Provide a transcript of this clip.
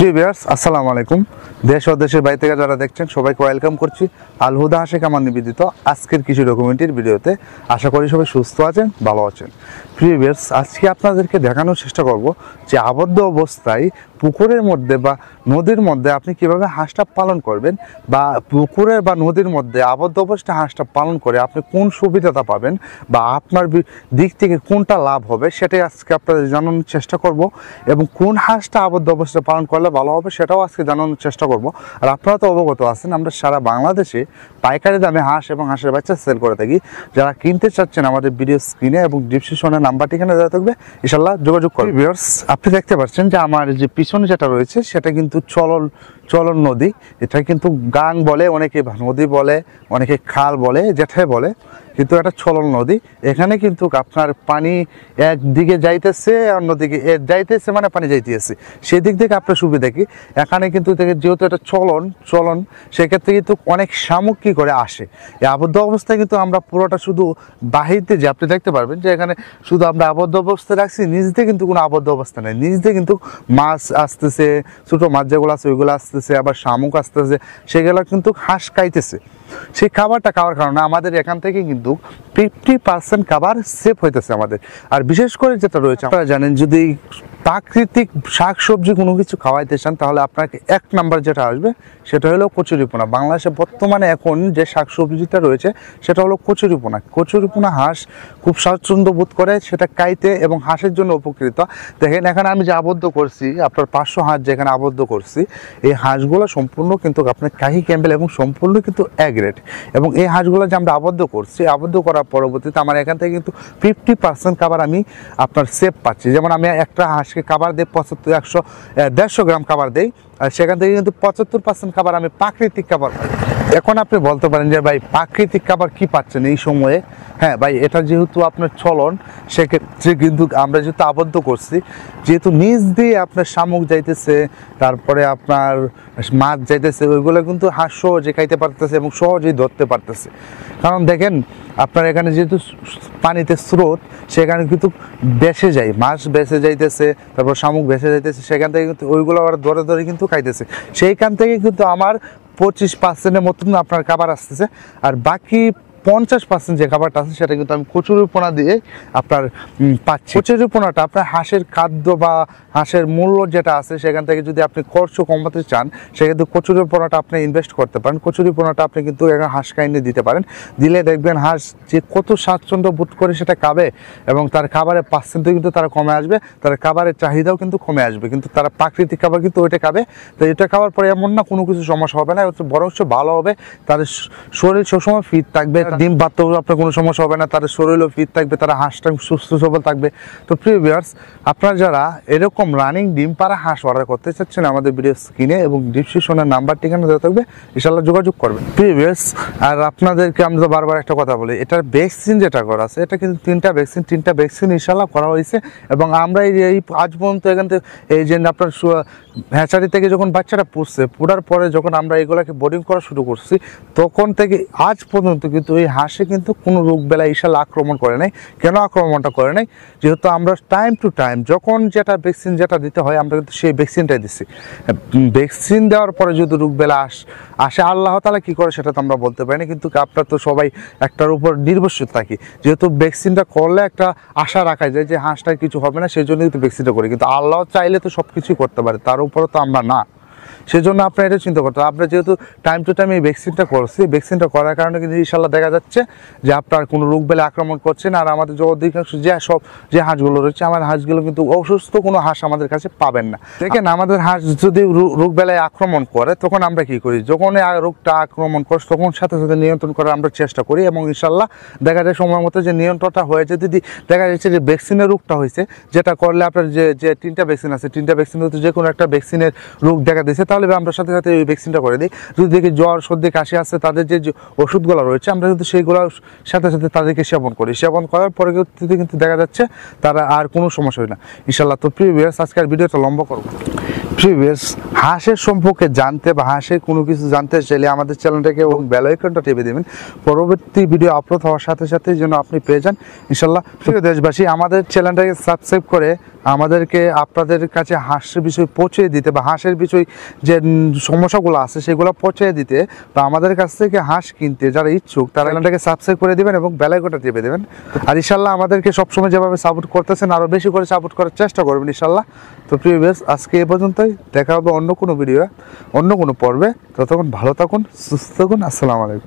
প্রিয় ভিউয়ার্স, আসসালামু আলাইকুম। দেশ ও দেশের বাইরে থেকে যারা দেখছেন সবাইকে ওয়েলকাম করছি আল হুদা হাসে কামান নিবেদিত আজকের কৃষি ডকুমেন্টারির ভিডিওতে। আশা করি সবাই সুস্থ আছেন, ভালো আছেন। প্রিয় ভিউয়ার্স, আজকে আপনাদেরকে দেখানোর চেষ্টা করব যে আবদ্ধ অবস্থায় পুকুরের মধ্যে বা নদীর মধ্যে আপনি কিভাবে হাঁসটা পালন করবেন, বা পুকুরের বা নদীর মধ্যে আবদ্ধ অবস্থায় হাঁসটা পালন করে আপনি কোন সুবিধাটা পাবেন বা আপনার দিক থেকে কোনটা লাভ হবে, সেটাই আজকে আপনাদের জানানোর চেষ্টা করব। এবং কোন হাঁসটা আবদ্ধ অবস্থায় পালন করলে ভালো হবে সেটাও আজকে জানানোর চেষ্টা করব। আর আপনারা তো অবগত আছেন, আমরা সারা বাংলাদেশে পাইকারি দামে হাঁস এবং হাঁসের বাচ্চা সেল করে থাকি। যারা কিনতে চাচ্ছেন আমাদের ভিডিও স্ক্রিনে এবং ডিসক্রিপশনে নাম্বার ঠিকানা দেওয়া থাকবে, ইনশাআল্লাহ যোগাযোগ করবেন। ভিউয়ার্স, আপনি দেখতে পাচ্ছেন যে আমার যে পিছনে যেটা রয়েছে সেটা কিন্তু চলন নদী। এটা কিন্তু গাং বলে, অনেকে নদী বলে, অনেকে খাল বলে, যেটাই বলে, কিন্তু এটা চলন নদী। এখানে কিন্তু আপনার পানি একদিকে যাইতেছে, অন্যদিকে যাইতেছে মানে পানি যাইতেছে, সেই দিক থেকে আপনার সুবিধা কি, এখানে কিন্তু যেহেতু এটা চলন, সেক্ষেত্রে কিন্তু অনেক শামুক কি করে আসে। এই আবদ্ধ অবস্থায় কিন্তু আমরা পুরোটা শুধু বাহিরতে যে আপনি দেখতে পারবেন যে এখানে শুধু আমরা আবদ্ধ অবস্থায় রাখছি, নিজ দিয়ে কিন্তু কোনো আবদ্ধ অবস্থা নেই। নিজ দিয়ে কিন্তু মাছ আসতেছে, ছোটো মাছ যেগুলো আছে ওইগুলো আসতেছে, আবার শামুক আসতেছে, সেগুলো কিন্তু হাঁস খাইতেছে। সেই খাবারটা খাওয়ার কারণে আমাদের এখান থেকে কিন্তু 50% খাবার সেভ হইতেছে আমাদের। আর বিশেষ করে যেটা রয়েছে, আপনারা জানেন, যদি প্রাকৃতিক শাক সবজি কোনো কিছু খাওয়াইতে চান তাহলে আপনাকে এক নাম্বার যেটা আসবে সেটা হলো কচুরিপোনা। বাংলাদেশে বর্তমানে এখন যে শাক সবজিটা রয়েছে সেটা হলো কচুরিপোনা। হাঁস খুব স্বাচ্ছন্দ্য বোধ করে সেটা খাইতে এবং হাঁসের জন্য উপকৃত। দেখেন, এখানে আমি যে আবদ্ধ করছি, আপনার 500 হাঁস যেখানে আবদ্ধ করছি, এই হাঁসগুলো সম্পূর্ণ কিন্তু আপনার কাহি ক্যাম্বেল এবং সম্পূর্ণ কিন্তু এ গ্রেড। এবং এই হাঁসগুলো যে আমরা আবদ্ধ করছি, আবদ্ধ করার পরবর্তীতে আমার এখান থেকে কিন্তু 50% খাবার আমি আপনার সেভ পাচ্ছি। যেমন আমি একটা হাঁসকে খাবার দিই 150 গ্রাম খাবার দেই, আর সেখান থেকে কিন্তু 75% খাবার আমি প্রাকৃতিক খাবার পাই। এখন আপনি বলতে পারেন যে ভাই, প্রাকৃতিক খাবার কি পাচ্ছেন এই সময়ে? হ্যাঁ ভাই, এটা যেহেতু আপনার চলন, সেক্ষেত্রে কিন্তু আমরা যেহেতু আবদ্ধ করছি, যেহেতু নিচ দিয়ে আপনার শামুক যাইতেছে, তারপরে আপনার মাছ যাইতেছে, ওইগুলো কিন্তু হাঁস সহজে খাইতে পারতেছে এবং সহজেই ধরতে পারতেছে। কারণ দেখেন, আপনার এখানে যেহেতু পানিতে স্রোত, সেখানে কিন্তু বেসে যায়, মাছ বেসে যাইতেছে, তারপর শামুক বেসে যাইতেছে, সেখান থেকে কিন্তু ওইগুলো আবার ধরে ধরে কিন্তু খাইতেছে। সেইখান থেকে কিন্তু আমার 25%-এর মতন আপনার খাবার আসতেছে। আর বাকি 50% যে খাবারটা আছে সেটা কিন্তু আমি কচুরিপোনা দিয়ে আপনার পাচ্ছি। কচুরিপোনাটা আপনার হাঁসের খাদ্য বা হাঁসের মূল্য যেটা আছে সেখান থেকে যদি আপনি খরচ কমাতে চান, সেক্ষেত্রে কচুরিপোনাটা আপনি ইনভেস্ট করতে পারেন। কচুরিপোনাটা আপনি কিন্তু হাঁস খাইনে দিতে পারেন। দিলে দেখবেন হাঁস যে কত স্বাচ্ছন্দ্য বোধ করে সেটা খাবে, এবং তার খাবারের পার্সেন্টও কিন্তু তারা কমে আসবে, তার খাবারের চাহিদাও কিন্তু কমে আসবে। কিন্তু তারা প্রাকৃতিক খাবার কিন্তু ওইটা খাবে। তো এটা খাওয়ার পরে এমন না কোনো কিছু সমস্যা হবে না, বরঞ্চ ভালো হবে। তাদের শরীর সবসময় ফিট থাকবে, ডিম পাততেও আপনার কোনো সমস্যা হবে না, তাদের শরীরও ফিট থাকবে, তারা হাঁসটা সুস্থ সবল থাকবে। তো প্রিয় ভিউয়ার্স, আপনারা যারা এরকম রানিং ডিম পাড়া হাঁস অর্ডার করতে চাচ্ছেন, আমাদের ভিডিও স্ক্রিনে এবং ডিসক্রিপশনের নাম্বার ঠিকানা দেওয়া থাকবে, ইনশাআল্লাহ যোগাযোগ করবেন। প্রিয় ভিউয়ার্স, আর আপনাদেরকে আমরা তো বারবার একটা কথা বলি, এটার ভ্যাকসিন যেটা করা আছে, এটা কিন্তু তিনটা ভ্যাকসিন ইনশাআল্লাহ করা হয়েছে। এবং আমরা এই আজ পর্যন্ত এখান থেকে এই যে আপনার হ্যাচারি থেকে যখন বাচ্চাটা পুড়ার পরে যখন আমরা এগুলাকে বোর্ডিং করা শুরু করছি, তখন থেকে আজ পর্যন্ত কিন্তু এই হাঁসে কিন্তু কোনো রোগ বেলা ইনশাআল্লাহ আক্রমণ করে নাই। কেন আক্রমণটা করে নাই? যেহেতু আমরা টাইম টু টাইম যখন যেটা ভ্যাকসিন যেটা দিতে হয়, আমরা কিন্তু সেই ভ্যাকসিনটাই দিচ্ছি। ভ্যাকসিন দেওয়ার পরে যদি রোগ বেলা আসে, আল্লাহ তাআলা কি করে সেটা তো আমরা বলতে পারি না, কিন্তু আপনার তো সবাই একটার উপর নির্ভরশীল থাকি। যেহেতু ভ্যাকসিনটা করলে একটা আশা রাখা যায় যে হাঁসটার কিছু হবে না, সেই জন্য কিন্তু ভ্যাকসিনটা করি। কিন্তু আল্লাহ চাইলে তো সব কিছুই করতে পারে, তার উপরে তো আমরা না। সেজন্য আপনার এটা চিন্তা করতে হবে। আমরা যেহেতু টাইম টু টাইম এই ভ্যাকসিনটা করছি, ভ্যাকসিনটা করার কারণে কিন্তু ইনশাআল্লাহ দেখা যাচ্ছে যে আপনার কোনো রোগ বেলা আক্রমণ করছে না। আর আমাদের যে অধিকাংশ যে হাঁসগুলো রয়েছে, আমার হাঁসগুলো কিন্তু অসুস্থ কোনো হাঁস আমাদের কাছে পাবেন না। দেখেন, আমাদের হাঁস যদি রোগ বেলায় আক্রমণ করে, তখন আমরা কি করি? যখন রোগটা আক্রমণ করে তখন সাথে সাথে নিয়ন্ত্রণ করার আমরা চেষ্টা করি, এবং ইনশাআল্লাহ দেখা যায় সময় মতো যে নিয়ন্ত্রণটা হয়েছে। যদি দেখা যাচ্ছে যে ভ্যাকসিনের রোগটা হয়েছে, যেটা করলে আপনার যে তিনটা ভ্যাকসিন আছে, তিনটা ভ্যাকসিন হতে যে কোনো একটা ভ্যাকসিনের রোগ দেখা দিয়েছে, তাহলে তাহলে আমরা সাথে সাথে এই ভ্যাকসিনটা করে দিই। যদি দেখি জ্বর সর্দি কাশি আছে, তাদের যে ওষুধগুলো রয়েছে আমরা কিন্তু সেইগুলো সাথে সাথে তাদেরকে সেবন করি। সেবন করার পরবর্তীতে কিন্তু দেখা যাচ্ছে তারা আর কোনো সমস্যা হয় না ইনশাল্লাহ। তো প্রিয় ভিউয়ার্স, আজকের ভিডিওটা লম্বা করবো। প্রিয় ভিউয়ার্স, হাঁসের সম্পর্কে জানতে বা হাঁসের কোনো কিছু জানতে চাইলে আমাদের চ্যানেলটাকে এবং বেল আইকনটা টিপে দেবেন। পরবর্তী ভিডিও আপলোড হওয়ার সাথে সাথে যেন আপনি পেয়ে যান ইনশাল্লাহ। প্রিয় দেশবাসী, আমাদের চ্যানেলটাকে সাবস্ক্রাইব করে আমাদেরকে আপনাদের কাছে হাঁসের বিষয় পৌঁছে দিতে বা হাঁসের বিষয় যে সমস্যাগুলো আছে সেগুলো পৌঁছে দিতে বা আমাদের কাছ থেকে হাঁস কিনতে যারা ইচ্ছুক তারা চ্যানেলটাকে সাবস্ক্রাইব করে দেবেন এবং বেল আইকনটা টিপে দেবেন। আর ইনশাল্লাহ আমাদেরকে সবসময় যেভাবে সাপোর্ট করতেছেন আরও বেশি করে সাপোর্ট করার চেষ্টা করবেন ইনশাল্লাহ। তো প্রিয় ভিউয়ার্স, আজকে এ পর্যন্তই। দেখা হবে অন্য কোনো ভিডিও, অন্য কোনো পর্বে। ততক্ষণ ভালো থাকুন, সুস্থ থাকুন। আসসালামু আলাইকুম।